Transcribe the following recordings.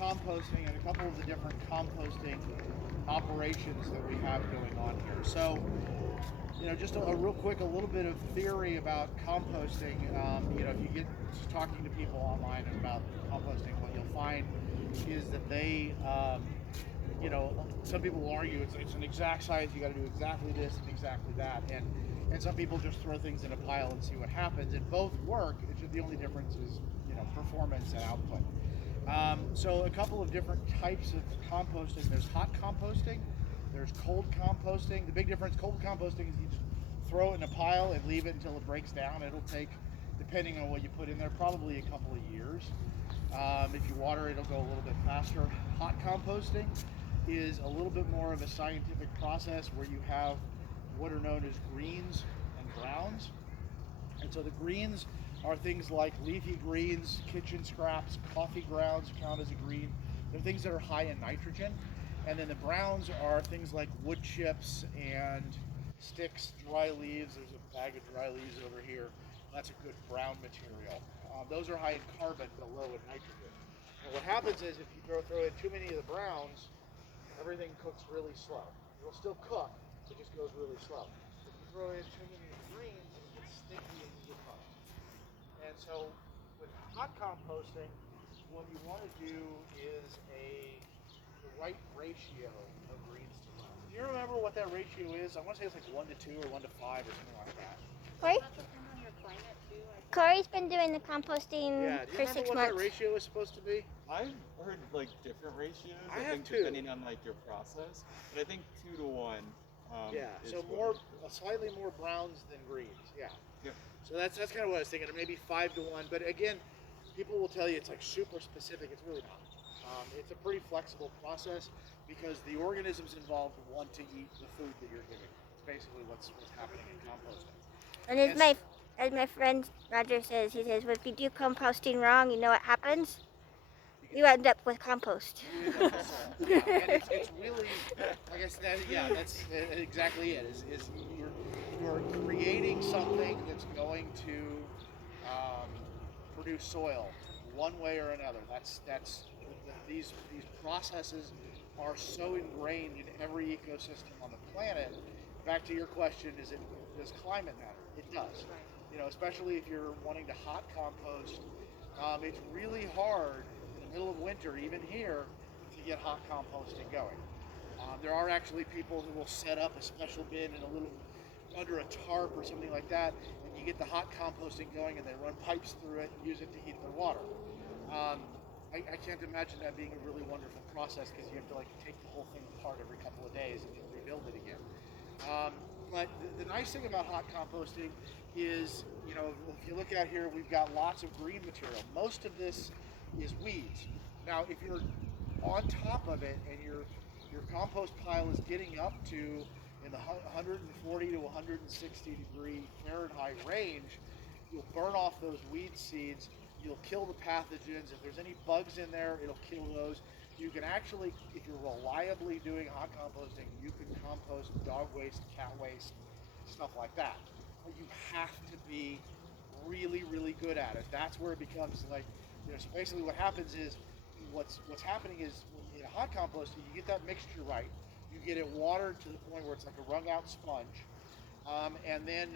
composting and a couple of the different composting operations that we have going on here. So, just a real quick, a little bit of theory about composting. If you get talking to people online about composting, what you'll find is that some people will argue it's an exact science. You got to do exactly this and exactly that, and some people just throw things in a pile and see what happens. And both work. The only difference is performance and output. So a couple of different types of composting. There's hot composting. There's cold composting. The big difference, cold composting, is you just throw it in a pile and leave it until it breaks down. It'll take, depending on what you put in there, probably a couple of years. If you water it, it'll go a little bit faster. Hot composting is a little bit more of a scientific process where you have what are known as greens and browns. And so the greens are things like leafy greens, kitchen scraps, coffee grounds count as a green. They're things that are high in nitrogen. And then the browns are things like wood chips and sticks, dry leaves. There's a bag of dry leaves over here. That's a good brown material. Those are high in carbon but low in nitrogen. And what happens is if you throw in too many of the browns, everything cooks really slow. It'll still cook, it just goes really slow. If you throw in too many of the greens, it gets sticky and you get puffed. And so with hot composting, what you want to do is the right ratio of greens to browns. Do you remember what that ratio is? I want to say it's like 1 to 2 or 1 to 5 or something like that. Corey? Does that depend on your climate too? Corey's been doing the composting Yeah, do for you 6 remember what months. that ratio is supposed to be? I've heard like different ratios. I have think too. depending on like your process, but I think 2 to 1. Yeah, is so slightly more browns than greens. Yeah. Yeah. So that's kind of what I was thinking, or maybe 5 to 1. But again, people will tell you it's like super specific. It's really not. It's a pretty flexible process because the organisms involved want to eat the food that you're giving. It's basically what's happening in composting. And as my friend Roger says, he says, well, if you do composting wrong, you know what happens? You end up with compost. And it's really, like I said, yeah, that's exactly it. Is you're creating something that's going to produce soil one way or another. These processes are so ingrained in every ecosystem on the planet. Back to your question, does climate matter? It does. Especially if you're wanting to hot compost, it's really hard in the middle of winter, even here, to get hot composting going. There are actually people who will set up a special bin in under a tarp or something like that, and you get the hot composting going, and they run pipes through it and use it to heat their water. I can't imagine that being a really wonderful process because you have to take the whole thing apart every couple of days and rebuild it again. But the nice thing about hot composting is, if you look out here, we've got lots of green material. Most of this is weeds. Now, if you're on top of it and your compost pile is getting up to in the 140 to 160 degree Fahrenheit range, you'll burn off those weed seeds. You'll kill the pathogens. If there's any bugs in there, it'll kill those. You can actually, if you're reliably doing hot composting, you can compost dog waste, cat waste, stuff like that. But you have to be really, really good at it. That's where it becomes so basically what happens is, what's happening is when you get hot composting, you get that mixture right. You get it watered to the point where it's like a wrung out sponge. And then,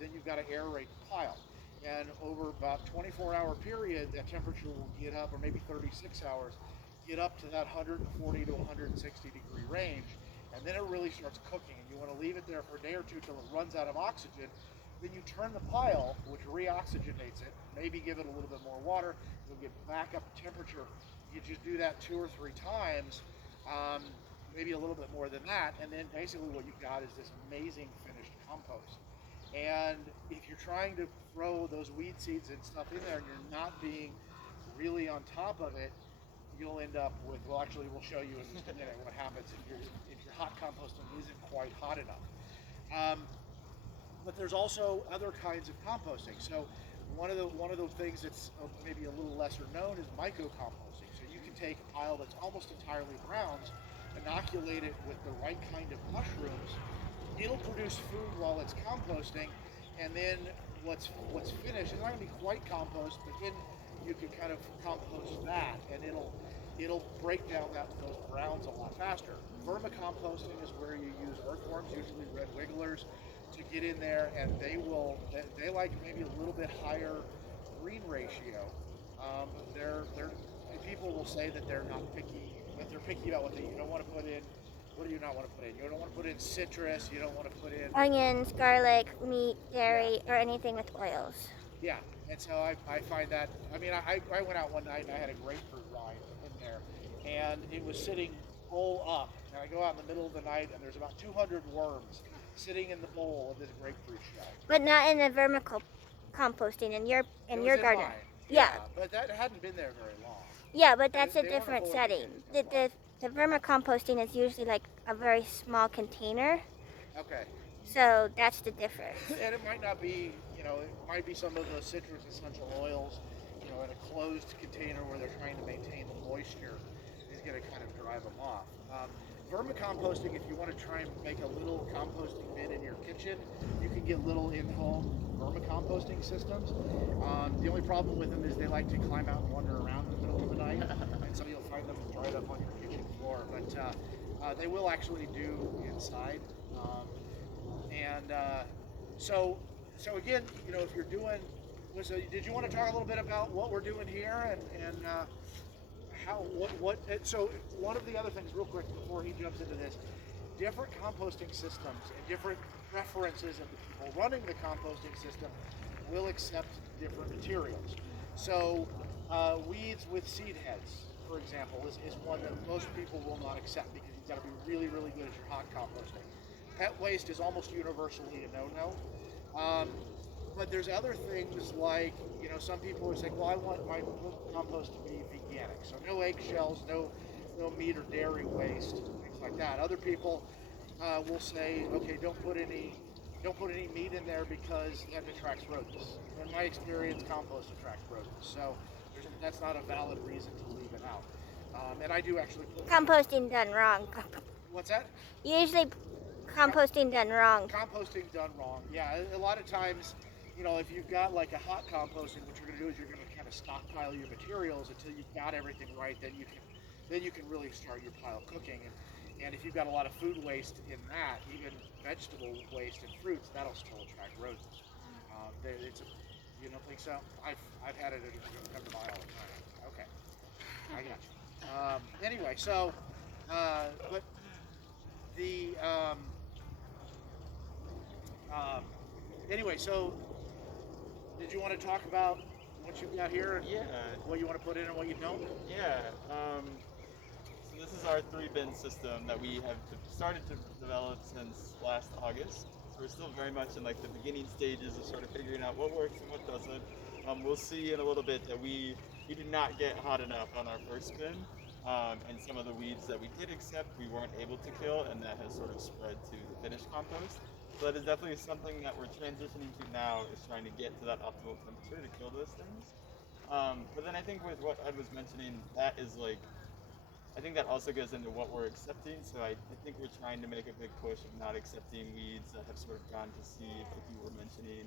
then you've got to aerate the pile. And over about 24-hour period, that temperature will get up, or maybe 36 hours, get up to that 140 to 160 degree range, and then it really starts cooking. And you want to leave it there for a day or two till it runs out of oxygen. Then you turn the pile, which reoxygenates it, maybe give it a little bit more water, you'll get back up to temperature. You just do that 2 or 3 times, maybe a little bit more than that, and then basically what you've got is this amazing finished compost. And if you're trying to throw those weed seeds and stuff in there and you're not being really on top of it, you'll end up with, well, actually we'll show you in just a minute what happens if your hot composting isn't quite hot enough. But there's also other kinds of composting. So one of the things that's maybe a little lesser known is micro-composting. So you can take a pile that's almost entirely browns, inoculate it with the right kind of mushrooms. It'll produce food while it's composting, and then what's finished, it's not going to be quite compost, but then you can kind of compost that, and it'll break down those browns a lot faster. Vermicomposting is where you use earthworms, usually red wigglers, to get in there, and they like maybe a little bit higher green ratio. They're people will say that they're not picky, but they're picky about what you don't want to put in. What do you not want to put in? You don't want to put in citrus. You don't want to put in Onions, garlic, meat, dairy, yeah. or anything with oils. Yeah, and so I find that, I mean, I went out one night and I had a grapefruit rind in there, and it was sitting bowl up. And I go out in the middle of the night and there's about 200 worms sitting in the bowl of this grapefruit shell. But not in the vermicomposting in your It your was in garden. mine. Yeah. But that hadn't been there very long. Yeah, but that's a They weren't different full of setting. anything. The vermicomposting is usually like a very small container. Okay. So that's the difference. And it might not be, it might be some of the citrus essential oils, in a closed container where they're trying to maintain the moisture is going to kind of drive them off. Vermicomposting, if you want to try and make a little composting bin in your kitchen, you can get little in-home vermicomposting systems. The only problem with them is they like to climb out and wander around in the middle of the night, and so you'll find them right up on your kitchen floor. But they will actually do inside. So again, if you're doing, so did you want to talk a little bit about what we're doing here and how, so one of the other things real quick before he jumps into this, different composting systems and different preferences of the people running the composting system will accept different materials. So weeds with seed heads, for example, is one that most people will not accept because you've got to be really, really good at your hot composting. Pet waste is almost universally a no-no. But there's other things like, some people are saying, well, I want my compost to be veganic. So no eggshells, no meat or dairy waste, things like that. Other people will say, okay, don't put any meat in there because that attracts rodents. In my experience, compost attracts rodents. So that's not a valid reason to leave it out. And I do actually put Composting done wrong. What's that? Usually composting done wrong. Composting done wrong. Yeah, a lot of times, if you've got like a hot composting, what you're going to do is you're going to kind of stockpile your materials until you've got everything right. Then you can really start your pile cooking. And if you've got a lot of food waste in that, even vegetable waste and fruits, that'll still attract rodents. You don't think so? I've had it come to my all the time. Okay, I got you. Anyway, so but the anyway, so did you want to talk about what you've got here and what you want to put in and what you don't? Yeah. So this is our 3-bin system that we have started to develop since last August. So we're still very much in like the beginning stages of sort of figuring out what works and what doesn't. We'll see in a little bit that we did not get hot enough on our first bin. And some of the weeds that we did accept, we weren't able to kill, and that has sort of spread to the finished compost. So that is definitely something that we're transitioning to now, is trying to get to that optimal temperature to kill those things. But then I think with what Ed was mentioning, that is like, I think that also goes into what we're accepting. So I think we're trying to make a big push of not accepting weeds that have sort of gone to seed, like you were mentioning.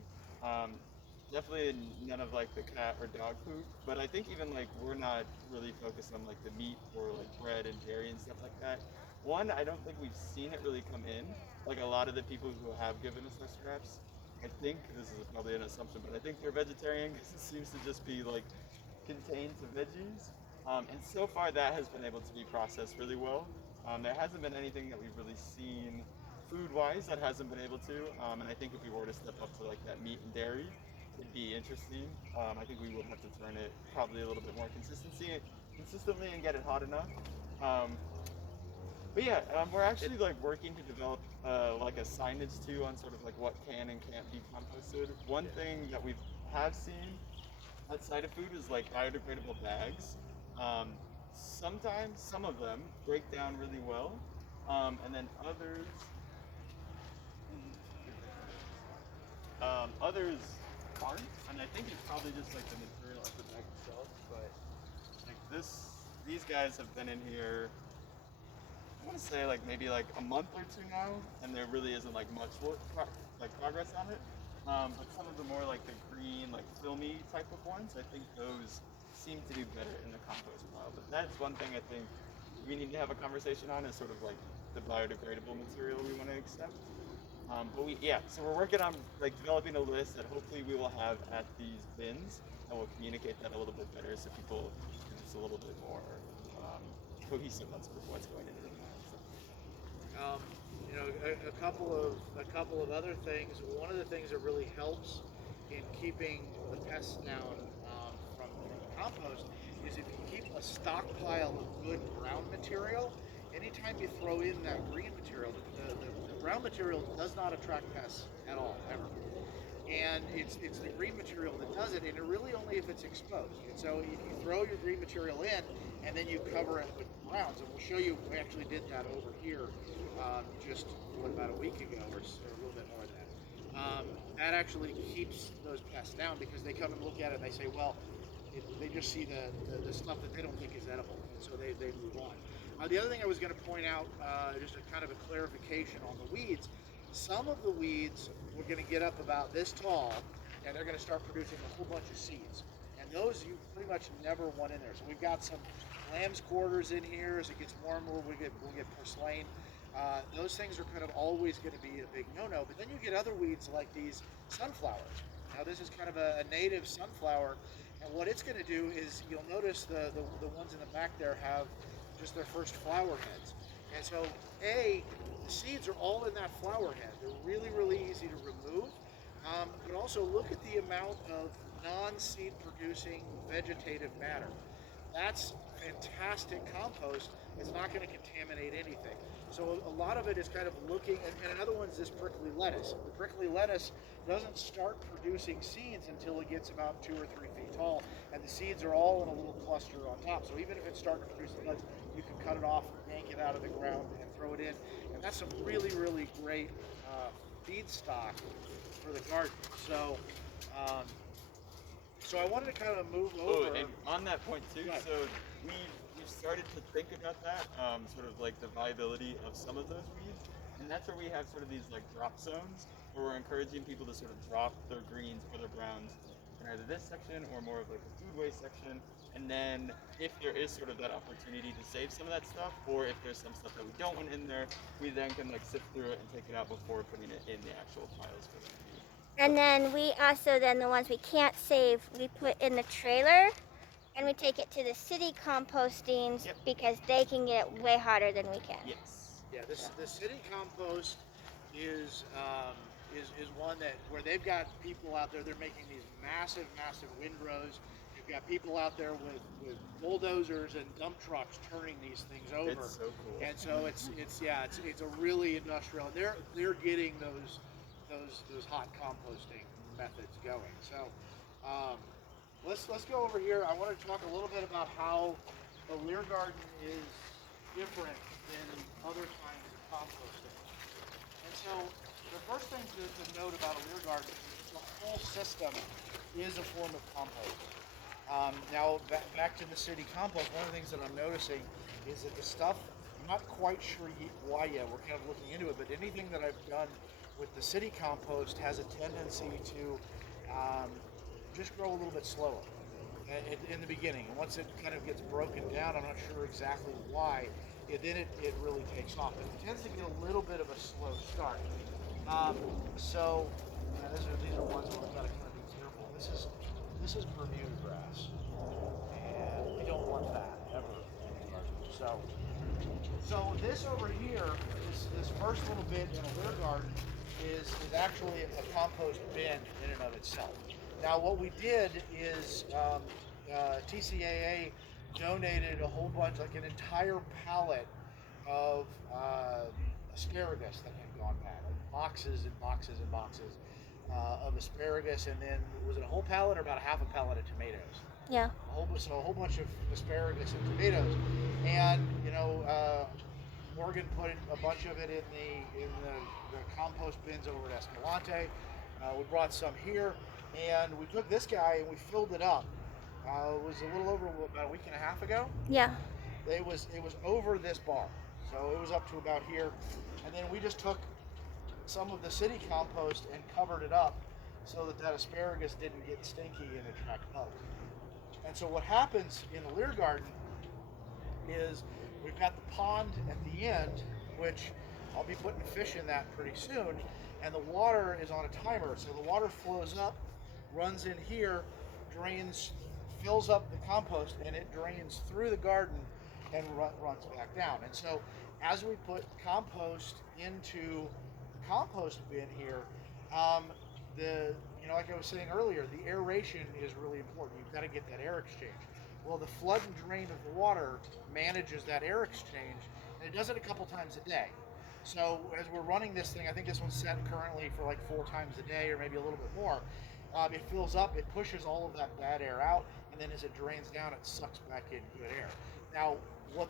Definitely none of like the cat or dog poop, but I think even like we're not really focused on like the meat or like bread and dairy and stuff like that. One, I don't think we've seen it really come in. Like a lot of the people who have given us their scraps, I think, this is probably an assumption, but I think they're vegetarian because it seems to just be like contained to veggies. And so far that has been able to be processed really well. There hasn't been anything that we've really seen food-wise that hasn't been able to. And I think if we were to step up to like that meat and dairy, it'd be interesting. I think we would have to turn it probably a little bit more consistently and get it hot enough. But yeah, we're actually like working to develop like a signage too on sort of like what can and can't be composted. One thing that we have seen outside of food is like biodegradable bags. Sometimes some of them break down really well, and then others aren't. And I think it's probably just like the material of the bag itself. But like these guys have been in here, I want to say like maybe like a month or two now, and there really isn't like much progress on it. But some of the more like the green, like filmy type of ones, I think those seem to do better in the compost pile. But that's one thing I think we need to have a conversation on, is sort of like the biodegradable material we want to accept. So we're working on like developing a list that hopefully we will have at these bins, and we'll communicate that a little bit better so people, it's a little bit more cohesive on sort of what's going into the plan. Um, a couple of other things. One of the things that really helps in keeping the pests down from compost is if you keep a stockpile of good brown material. Anytime you throw in that green material, the brown material does not attract pests at all, ever. And it's the green material that does it, and it really only if it's exposed. And so if you throw your green material in and then you cover it with browns, and we'll show you, we actually did that over here just about a week ago or a little bit more than that. That actually keeps those pests down because they come and look at it and they say, well, they just see the stuff that they don't think is edible, and so they move on. The other thing I was going to point out, just a kind of a clarification on the weeds. Some of the weeds we're going to get up about this tall, and they're going to start producing a whole bunch of seeds. And those you pretty much never want in there. So we've got some lamb's quarters in here. As it gets warmer, we'll get purslane. Those things are kind of always going to be a big no-no. But then you get other weeds like these sunflowers. Now this is kind of a native sunflower, and what it's going to do is you'll notice the ones in the back there have just their first flower heads. And so, the seeds are all in that flower head. They're really, really easy to remove. But also look at the amount of non-seed producing vegetative matter. That's fantastic compost. It's not going to contaminate anything. So a lot of it is kind of looking, and another one is this prickly lettuce. The prickly lettuce doesn't start producing seeds until it gets about 2 or 3 feet tall, and the seeds are all in a little cluster on top. So even if it's starting to produce buds, you can cut it off, yank it out of the ground, and throw it in. And that's some really, really great feedstock for the garden. So, so I wanted to kind of move over. Oh, and on that point too, so we've started to think about that, sort of like the viability of some of those weeds, and that's where we have sort of these like drop zones, where we're encouraging people to sort of drop their greens or their browns in either this section or more of like a food waste section. And then if there is sort of that opportunity to save some of that stuff, or if there's some stuff that we don't want in there, we then can like sift through it and take it out before putting it in the actual piles for them to use. And then we also, the ones we can't save, we put in the trailer and we take it to the city composting because they can get way hotter than we can. Yes. Yeah, the city compost is one that where they've got people out there. They're making these massive windrows. You've got people out there with bulldozers and dump trucks turning these things over. It's so cool. And so it's a really industrial. And they're getting those hot composting methods going. So. Let's go over here. I want to talk a little bit about how a Lear garden is different than other kinds of composting. And so the first thing to note about a Lear garden is the whole system is a form of composting. Now back to the city compost, one of the things that I'm noticing is that the stuff, I'm not quite sure why yet, we're kind of looking into it, but anything that I've done with the city compost has a tendency to just grow a little bit slower in the beginning. And once it kind of gets broken down, I'm not sure exactly why, then it really takes off. But it tends to get a little bit of a slow start. These are ones where we've got to kind of be careful. This is Bermuda grass, and we don't want that ever in the garden. So this over here, this first little bit in a Lear garden is actually a compost bin in and of itself. Now what we did is TCAA donated a whole bunch, like an entire pallet of asparagus that had gone bad, like boxes and boxes and boxes of asparagus, and then was it a whole pallet or about a half a pallet of tomatoes? Yeah. So a whole bunch of asparagus and tomatoes, and Morgan put a bunch of it in the compost bins over at Escalante. We brought some here, and we took this guy and we filled it up. It was a little over about a week and a half ago. Yeah. It was over this bar, so it was up to about here, and then we just took some of the city compost and covered it up so that asparagus didn't get stinky and attract bugs. And so what happens in the Lear garden is we've got the pond at the end, which I'll be putting fish in that pretty soon, and the water is on a timer. So the water flows up, runs in here, drains, fills up the compost, and it drains through the garden and runs back down. And so as we put compost into the compost bin here, the like I was saying earlier, the aeration is really important. You've got to get that air exchange. Well, the flood and drain of the water manages that air exchange, and it does it a couple times a day. So as we're running this thing, I think this one's set currently for like 4 times a day or maybe a little bit more. It fills up, it pushes all of that bad air out, and then as it drains down, it sucks back in good air. Now, what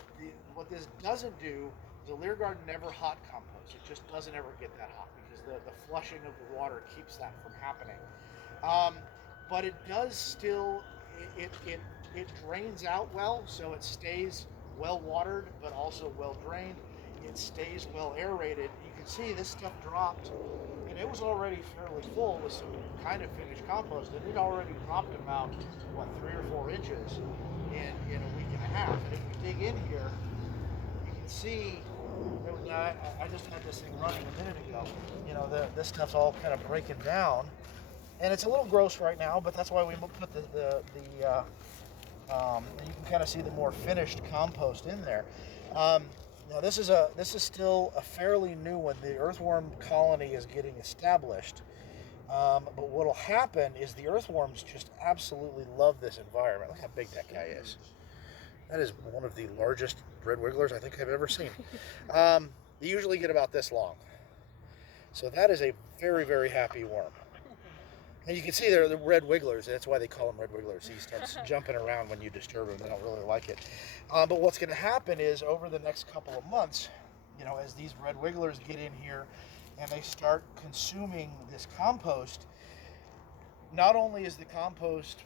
this doesn't do is a Lear garden never hot compost. It just doesn't ever get that hot because the flushing of the water keeps that from happening. But it does still, it drains out well, so it stays well watered, but also well drained. It stays well aerated. You can see this stuff dropped, and it was already fairly full with some kind of finished compost, and it already dropped about, 3 or 4 inches in a week and a half. And if we dig in here, you can see, I just had this thing running a minute ago. This stuff's all kind of breaking down. And it's a little gross right now, but that's why we put you can kind of see the more finished compost in there. Now this is still a fairly new one. The earthworm colony is getting established, but what'll happen is the earthworms just absolutely love this environment. Look how big that guy is. That is one of the largest red wigglers I think I've ever seen. They usually get about this long, so that is a very, very happy worm. And you can see they're the red wigglers. That's why they call them red wigglers. He starts jumping around when you disturb him. They don't really like it. But what's going to happen is over the next couple of months, as these red wigglers get in here and they start consuming this compost, not only is the compost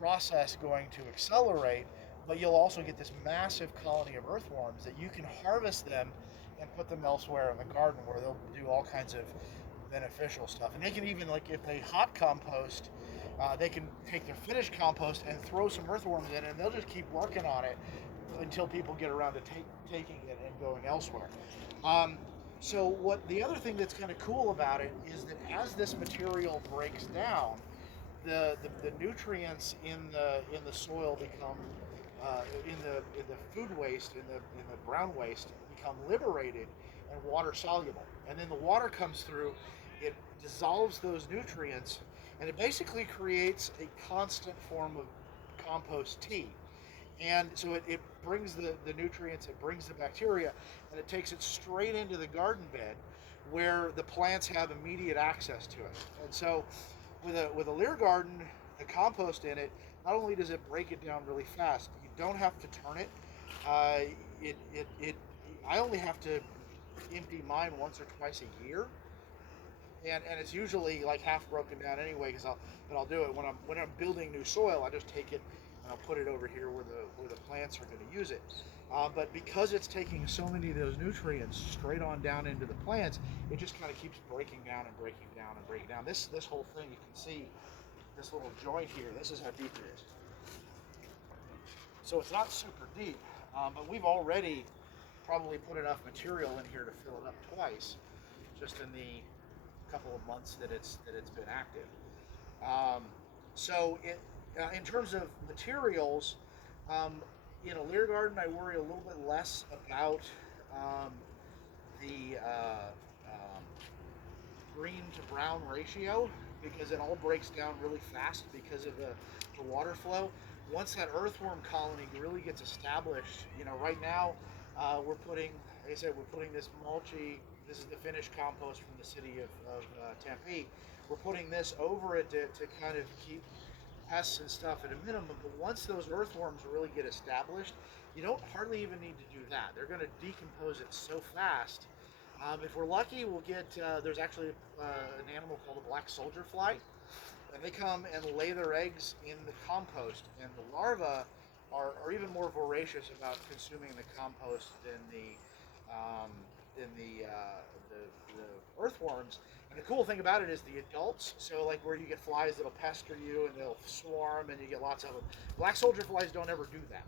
process going to accelerate, but you'll also get this massive colony of earthworms that you can harvest them and put them elsewhere in the garden where they'll do all kinds of beneficial stuff. And they can even, like, if they hot compost, they can take their finished compost and throw some earthworms in it, and they'll just keep working on it until people get around to taking it and going elsewhere. So what the other thing that's kind of cool about it is that as this material breaks down, the nutrients in the soil become in the food waste, in the brown waste, become liberated and water soluble. And then the water comes through, it dissolves those nutrients, and it basically creates a constant form of compost tea. And so it brings the nutrients, it brings the bacteria, and it takes it straight into the garden bed where the plants have immediate access to it. And so with a Lear garden, the compost in it, not only does it break it down really fast, you don't have to turn it. I only have to empty mine once or twice a year, and it's usually like half broken down anyway. Because I'll do it when I'm building new soil. I just take it and I'll put it over here where the plants are going to use it. But because it's taking so many of those nutrients straight on down into the plants, it just kind of keeps breaking down and breaking down and breaking down. This whole thing, you can see this little joint here. This is how deep it is. So it's not super deep, but we've already probably put enough material in here to fill it up twice, just in the couple of months that it's been active. So in terms of materials, in a Lear garden, I worry a little bit less about the green to brown ratio, because it all breaks down really fast because of the water flow. Once that earthworm colony really gets established, right now we're putting, like I said, we're putting this mulchy. This is the finished compost from the city of Tempe. We're putting this over it to kind of keep pests and stuff at a minimum. But once those earthworms really get established, you don't hardly even need to do that. They're going to decompose it so fast. If we're lucky, we'll get, there's actually an animal called a black soldier fly, and they come and lay their eggs in the compost, and the larvae are even more voracious about consuming the compost than the earthworms. And the cool thing about it is the adults, so like where you get flies that'll pester you and they'll swarm and you get lots of them, black soldier flies don't ever do that.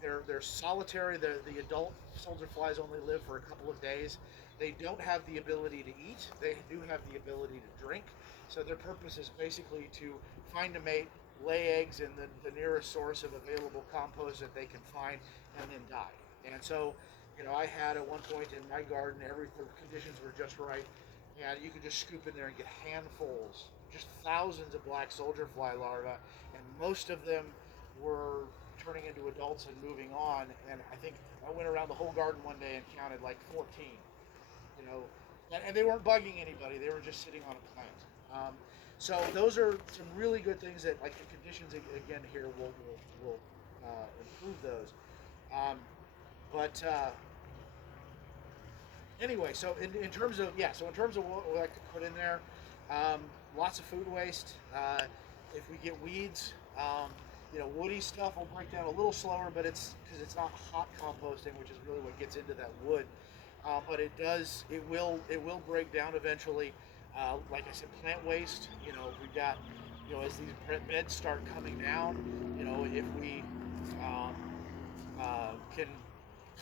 They're solitary. The adult soldier flies only live for a couple of days. They don't have the ability to eat. They do have the ability to drink. So their purpose is basically to find a mate, lay eggs in the nearest source of available compost that they can find, and then die. And so, I had at one point in my garden, the conditions were just right, and you could just scoop in there and get handfuls, just thousands of black soldier fly larvae, and most of them were turning into adults and moving on. And I think I went around the whole garden one day and counted like 14. And they weren't bugging anybody; they were just sitting on a plant. So those are some really good things that, like, the conditions again here will improve those. But anyway, so in terms of what we like to put in there, lots of food waste. If we get weeds, woody stuff will break down a little slower, but it's because it's not hot composting, which is really what gets into that wood. But it will break down eventually. Like I said, plant waste. We've got, as these beds start coming down, if we can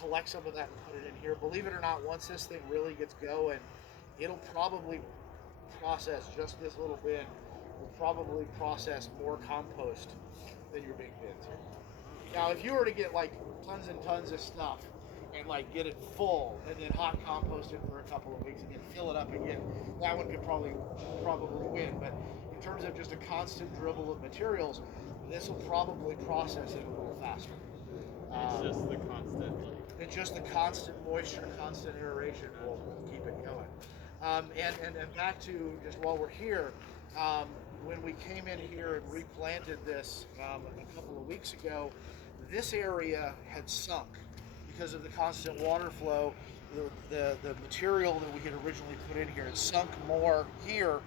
collect some of that and put it in here. Believe it or not, once this thing really gets going, it'll probably process just this little bin. Will probably process more compost than your big bins. Now, if you were to get like tons and tons of stuff and like get it full and then hot compost it for a couple of weeks and then fill it up again, that one could probably win. But in terms of just a constant dribble of materials, this will probably process it a little faster. It's just the constant moisture, constant aeration will keep it going. And back to just while we're here, when we came in here and replanted this a couple of weeks ago, this area had sunk because of the constant water flow. The material that we had originally put in here had sunk more here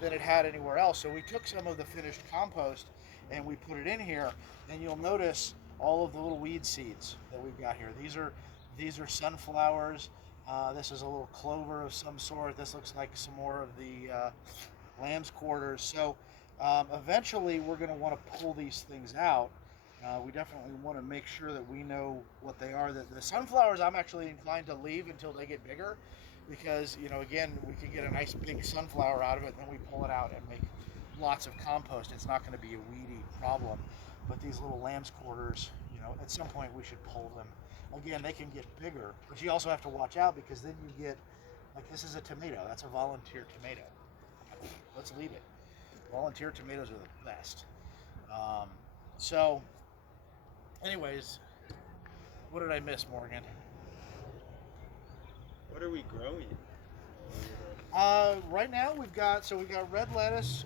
than it had anywhere else. So we took some of the finished compost and we put it in here, and you'll notice all of the little weed seeds that we've got here. These are sunflowers. This is a little clover of some sort. This looks like some more of the lamb's quarters. So eventually we're going to want to pull these things out. We definitely want to make sure that we know what they are. The sunflowers I'm actually inclined to leave until they get bigger, because again, we can get a nice big sunflower out of it, and then we pull it out and make lots of compost. It's not going to be a weedy problem. But these little lamb's quarters, at some point we should pull them. Again, they can get bigger, but you also have to watch out, because then you get, like, this is a tomato. That's a volunteer tomato. Let's leave it. Volunteer tomatoes are the best. So, anyways, what did I miss, Morgan? What are we growing? Right now we've got red lettuce,